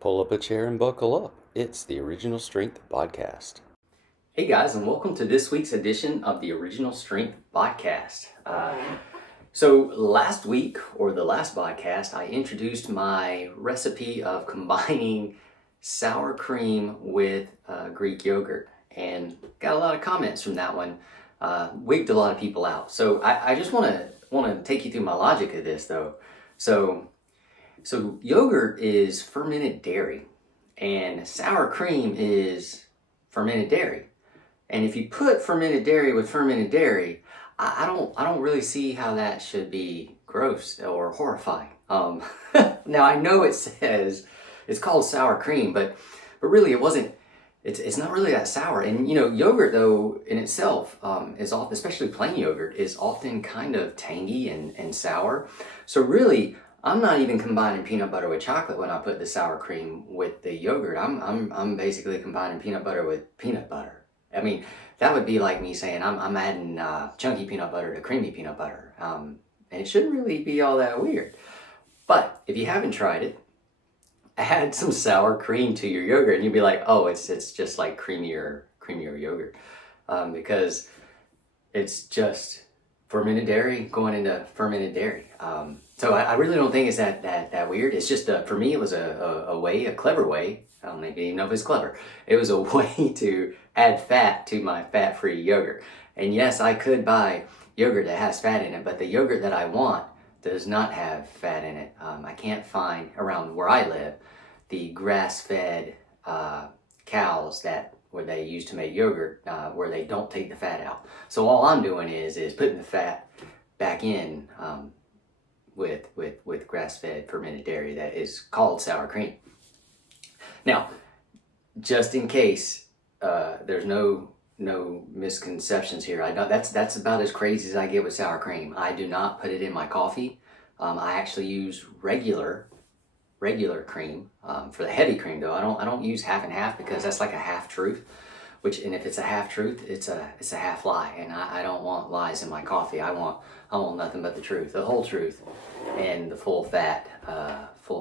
Pull up a chair and buckle up. It's the Original Strength BodCast. Hey guys, and welcome to this week's edition of the Original Strength BodCast. So last week, or the last podcast, I introduced my recipe of combining sour cream with Greek yogurt, and got a lot of comments from that one. Wigged a lot of people out. So I just want to take you through my logic of this, though. So yogurt is fermented dairy, and sour cream is fermented dairy. And if you put fermented dairy with fermented dairy, I don't really see how that should be gross or horrifying. Now I know it says it's called sour cream, but really it wasn't. It's not really that sour. And yogurt though in itself is often, especially plain yogurt, is often kind of tangy and sour. So really, I'm not even combining peanut butter with chocolate when I put the sour cream with the yogurt. I'm basically combining peanut butter with peanut butter. I mean, that would be like me saying I'm adding chunky peanut butter to creamy peanut butter. And it shouldn't really be all that weird. But if you haven't tried it, add some sour cream to your yogurt and you'll be like, oh, it's just like creamier yogurt. Because it's just fermented dairy going into fermented dairy. So I really don't think it's that weird. It's just, for me, it was a clever way. I don't even know if it's clever. It was a way to add fat to my fat-free yogurt. And yes, I could buy yogurt that has fat in it, but the yogurt that I want does not have fat in it. I can't find, around where I live, the grass-fed cows where they use to make yogurt, where they don't take the fat out. So all I'm doing is putting the fat back in with grass-fed fermented dairy that is called sour cream. Now, just in case there's no misconceptions here, I know that's about as crazy as I get with sour cream. I do not put it in my coffee. I actually use regular cream for the heavy cream, though. I don't use half and half because that's like a half truth. And if it's a half truth, it's a half lie, and I don't want lies in my coffee. I want nothing but the truth, the whole truth, and the full fat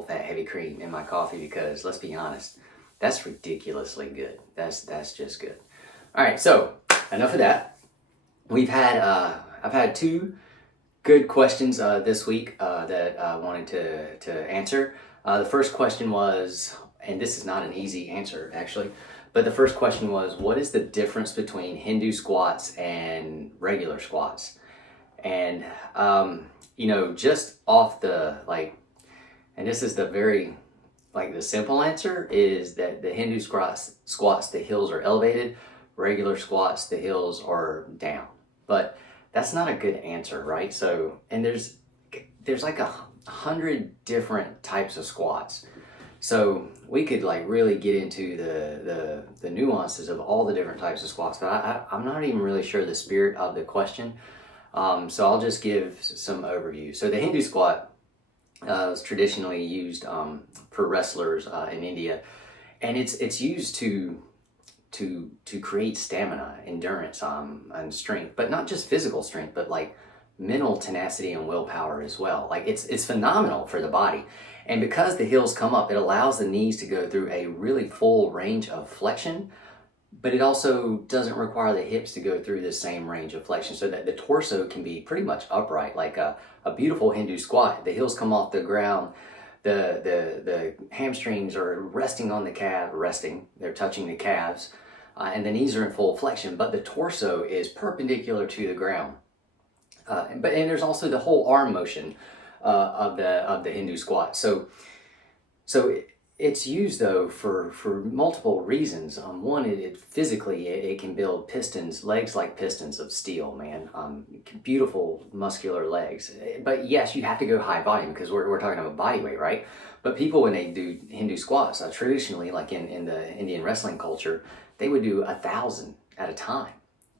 heavy cream in my coffee, because let's be honest, that's ridiculously good. That's just good. All right, so enough of that. I've had two good questions this week that I wanted to answer. The first question was, and this is not an easy answer actually, but the first question was, what is the difference between Hindu squats and regular squats? And just off the and this is the very the simple answer is that the Hindu squats, the heels are elevated. Regular squats, the heels are down. But that's not a good answer, right? So, and there's like 100 different types of squats. So we could really get into the nuances of all the different types of squats, but I'm not even really sure the spirit of the question. So I'll just give some overview. So the Hindu squat was traditionally used for wrestlers in India, and it's used to create stamina, endurance, and strength, but not just physical strength, but mental tenacity and willpower as well. It's phenomenal for the body. And because the heels come up, it allows the knees to go through a really full range of flexion, but it also doesn't require the hips to go through the same range of flexion, so that the torso can be pretty much upright, like a beautiful Hindu squat. The heels come off the ground, the hamstrings are resting on the calf, they're touching the calves, and the knees are in full flexion, but the torso is perpendicular to the ground. And there's also the whole arm motion of the Hindu squat. So it's used though for multiple reasons. One, it physically it can build pistons, legs like pistons of steel, man. Beautiful muscular legs. But yes, you have to go high volume because we're talking about body weight, right? But people, when they do Hindu squats, traditionally, like in the Indian wrestling culture, they would do 1,000 at a time,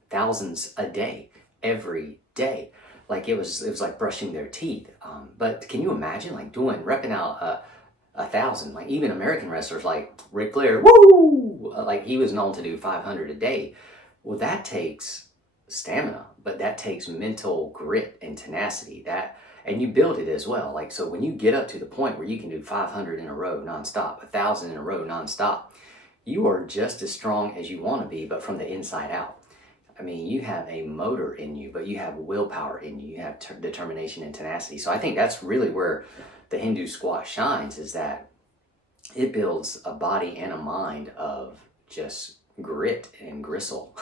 thousands a day, every day. It was like brushing their teeth. But can you imagine repping out 1,000? Even American wrestlers like Ric Flair, woo! He was known to do 500 a day. Well, that takes stamina, but that takes mental grit and tenacity. And you build it as well. Like, so when you get up to the point where you can do 500 in a row nonstop, 1,000 in a row nonstop, you are just as strong as you want to be, but from the inside out. I mean, you have a motor in you, but you have willpower in you. You have determination and tenacity. So I think that's really where the Hindu squat shines, is that it builds a body and a mind of just grit and gristle.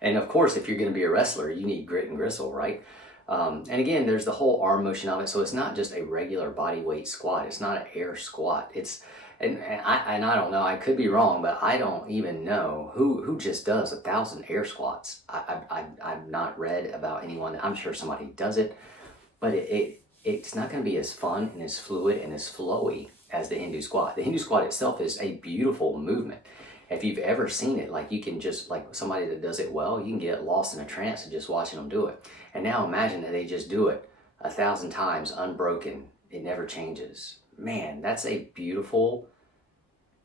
And of course, if you're going to be a wrestler, you need grit and gristle, right? And again, there's the whole arm motion of it. So it's not just a regular body weight squat. It's not an air squat. And I don't know, I could be wrong, but I don't even know who just does 1,000 air squats. I've not read about anyone. I'm sure somebody does it, but it's not going to be as fun and as fluid and as flowy as the Hindu squat. The Hindu squat itself is a beautiful movement. If you've ever seen it, like, you can just, like, somebody that does it well, you can get lost in a trance of just watching them do it. And now imagine that they just do it 1,000 times unbroken. It never changes. Man, that's a beautiful,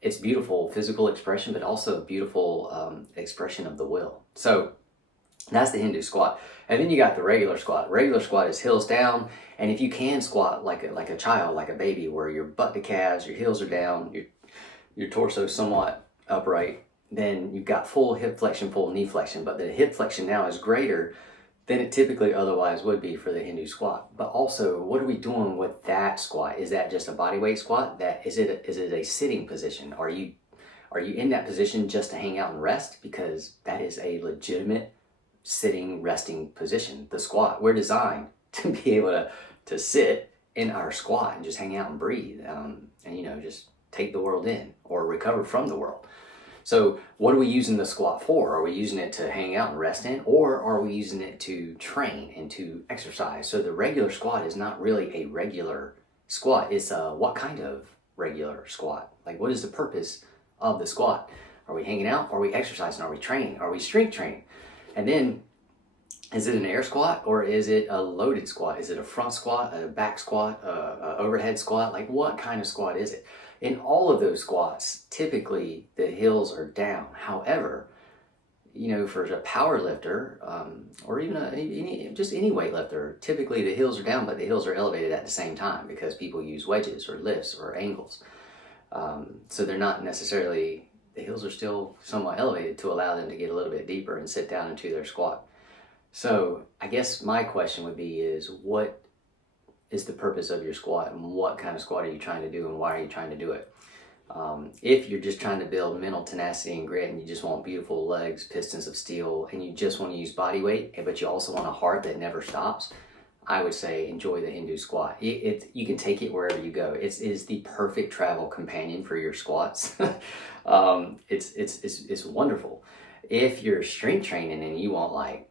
it's beautiful physical expression, but also a beautiful expression of the will. So that's the Hindu squat. And then you got the regular squat. Regular squat is heels down. And if you can squat like a child, like a baby, where your butt to calves, your heels are down, your torso somewhat upright, then you've got full hip flexion, full knee flexion. But the hip flexion now is greater than it typically otherwise would be for the Hindu squat. But also, what are we doing with that squat? Is that just a body weight squat? Is it a sitting position? Are you in that position just to hang out and rest? Because that is a legitimate sitting, resting position. The squat, we're designed to be able to sit in our squat and just hang out and breathe, and just take the world in or recover from the world. So what are we using the squat for? Are we using it to hang out and rest in, or are we using it to train and to exercise? So the regular squat is not really a regular squat. It's what kind of regular squat? Like, what is the purpose of the squat? Are we hanging out? Are we exercising? Are we training? Are we strength training? And then, is it an air squat, or is it a loaded squat? Is it a front squat, a back squat, a overhead squat? Like, what kind of squat is it? In all of those squats, typically the heels are down. However, for a power lifter, or even any weightlifter, typically the heels are down, but the heels are elevated at the same time, because people use wedges or lifts or angles. So they're not necessarily, the heels are still somewhat elevated to allow them to get a little bit deeper and sit down into their squat. So I guess my question would be is, what is the purpose of your squat, and what kind of squat are you trying to do, and why are you trying to do it? If you're just trying to build mental tenacity and grit, and you just want beautiful legs, pistons of steel, and you just want to use body weight, but you also want a heart that never stops, I would say enjoy the Hindu squat. You can take it wherever you go. It is the perfect travel companion for your squats. It's wonderful. If you're strength training and you want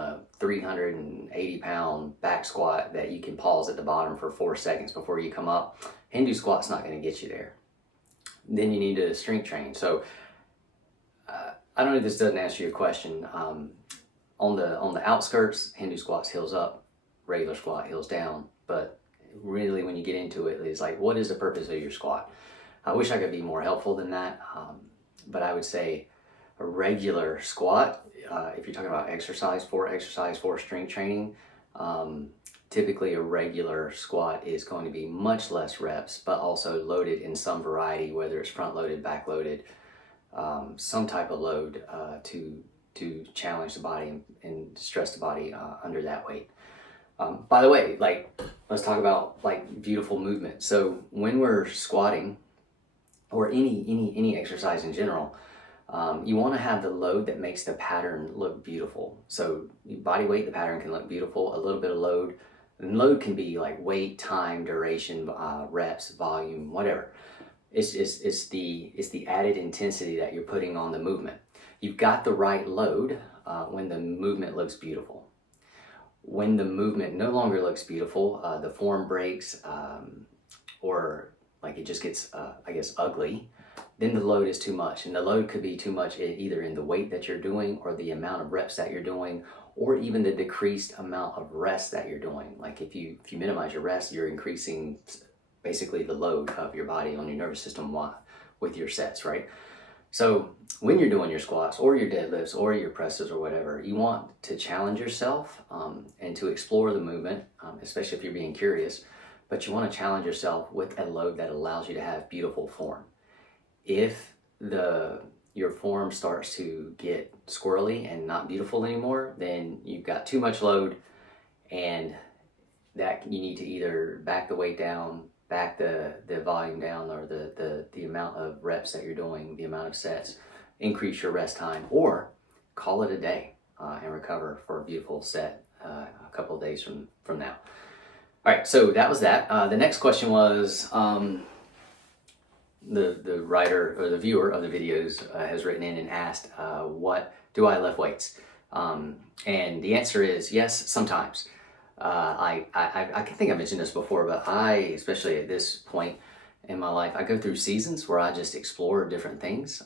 a 380-pound back squat that you can pause at the bottom for 4 seconds before you come up, Hindu squat's not going to get you there. Then you need to strength train. So I don't know if this doesn't answer your question. On the outskirts, Hindu squat's heels up, regular squat heels down. But really, when you get into it, it's like, what is the purpose of your squat? I wish I could be more helpful than that, but I would say a regular squat, if you're talking about exercise for strength training, typically a regular squat is going to be much less reps, but also loaded in some variety, whether it's front loaded, back loaded, some type of load to challenge the body and stress the body under that weight. By the way, let's talk about beautiful movement. So when we're squatting, or any exercise in general, you want to have the load that makes the pattern look beautiful. So body weight, the pattern can look beautiful. A little bit of load, and load can be like weight, time, duration, reps, volume, whatever. It's the added intensity that you're putting on the movement. You've got the right load when the movement looks beautiful. When the movement no longer looks beautiful, the form breaks, or it just gets, ugly, then the load is too much. And the load could be too much either in the weight that you're doing, or the amount of reps that you're doing, or even the decreased amount of rest that you're doing. Like if you minimize your rest, you're increasing basically the load of your body on your nervous system with your sets, right? So when you're doing your squats or your deadlifts or your presses or whatever, you want to challenge yourself and to explore the movement, especially if you're being curious. But you want to challenge yourself with a load that allows you to have beautiful form. If your form starts to get squirrely and not beautiful anymore, then you've got too much load, and that you need to either back the weight down, back the volume down, or the amount of reps that you're doing, the amount of sets, increase your rest time, or call it a day and recover for a beautiful set a couple of days from now. All right, so that was that. The next question was, the writer or the viewer of the videos has written in and asked, what do I lift weights? And the answer is yes, sometimes. I think I mentioned this before, but especially at this point in my life, I go through seasons where I just explore different things.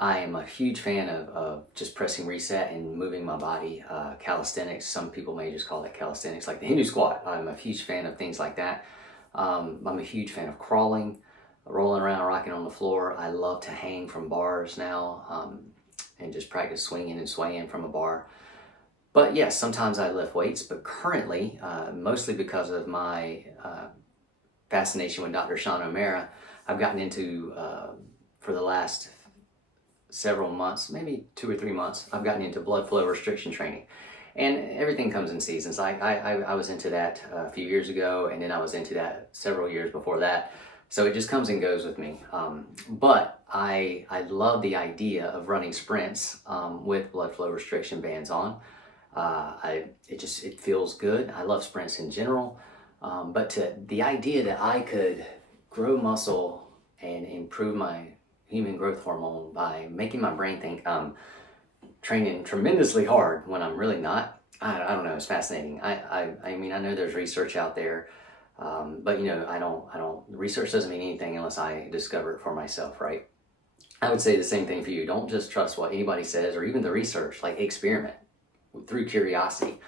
I am a huge fan of just pressing reset and moving my body. Calisthenics, some people may just call it calisthenics, like the Hindu squat. I'm a huge fan of things like that. I'm a huge fan of crawling, rolling around, rocking on the floor. I love to hang from bars now and just practice swinging and swaying from a bar. But yes, sometimes I lift weights, but currently, mostly because of my fascination with Dr. Sean O'Mara, I've gotten into, for the last several months, maybe 2 or 3 months, I've gotten into blood flow restriction training. And everything comes in seasons. I was into that a few years ago, and then I was into that several years before that. So it just comes and goes with me. But I love the idea of running sprints with blood flow restriction bands on. It feels good. I love sprints in general. But the idea that I could grow muscle and improve my human growth hormone by making my brain think I'm training tremendously hard when I'm really not, I don't know, it's fascinating. I mean, I know there's research out there, but research doesn't mean anything unless I discover it for myself, right? I would say the same thing for you. Don't just trust what anybody says or even the research. Like, experiment through curiosity,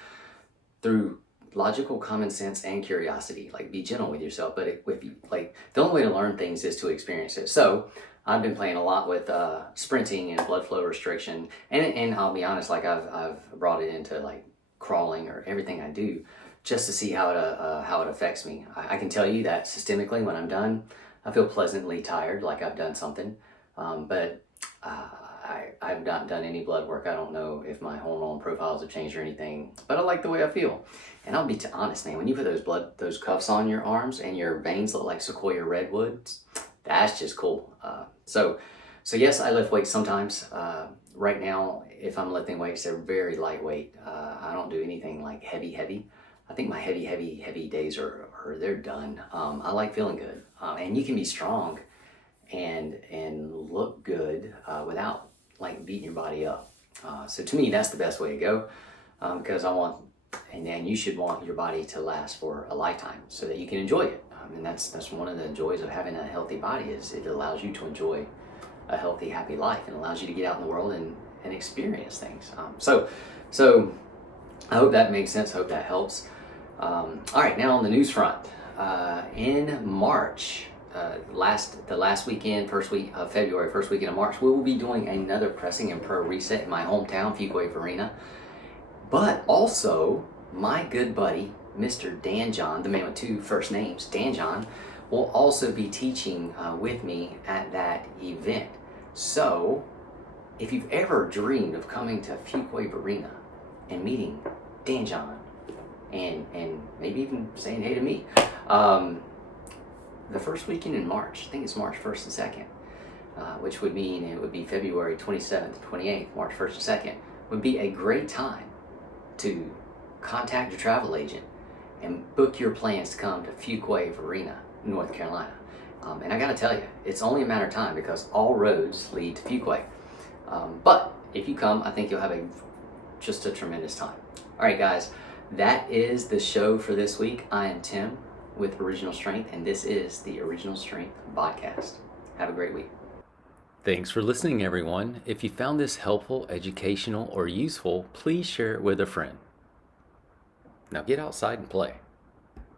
through logical common sense and curiosity. Like, be gentle with yourself, but the only way to learn things is to experience it. So I've been playing a lot with sprinting and blood flow restriction, and I'll be honest, like I've brought it into like crawling or everything I do, just to see how it affects me. I can tell you that systemically, when I'm done, I feel pleasantly tired, like I've done something. But I've not done any blood work. I don't know if my hormone profiles have changed or anything, but I like the way I feel. And I'll be honest, man, when you put those cuffs on your arms and your veins look like sequoia redwoods, that's just cool. So yes, I lift weights sometimes. Right now, if I'm lifting weights, they're very lightweight. I don't do anything like heavy. I think my heavy days they're done. I like feeling good. And you can be strong and look good without like beating your body up. So to me, that's the best way to go, because and you should want your body to last for a lifetime so that you can enjoy it. And that's one of the joys of having a healthy body, is it allows you to enjoy a healthy, happy life, and allows you to get out in the world and experience things. So I hope that makes sense. I hope that helps. All right, now on the news front, in March, the last weekend, first week of February, first weekend of March, we will be doing another Pressing and Pro Reset in my hometown, Fuquay Arena. But also, my good buddy, Mr. Dan John, the man with two first names, Dan John, will also be teaching with me at that event. So, if you've ever dreamed of coming to Fuquay Arena and meeting Dan John, and maybe even saying hey to me, the first weekend in March, I think it's March 1st and 2nd, which would mean it would be February 27th, 28th, March 1st and 2nd, would be a great time to contact your travel agent and book your plans to come to Fuquay Arena, North Carolina. And I gotta tell you, it's only a matter of time because all roads lead to Fuquay. But if you come, I think you'll have just a tremendous time. All right, guys, that is the show for this week. I am Tim with Original Strength, and this is the Original Strength BodCast. Have a great week. Thanks for listening, everyone. If you found this helpful, educational, or useful, please share it with a friend. Now get outside and play.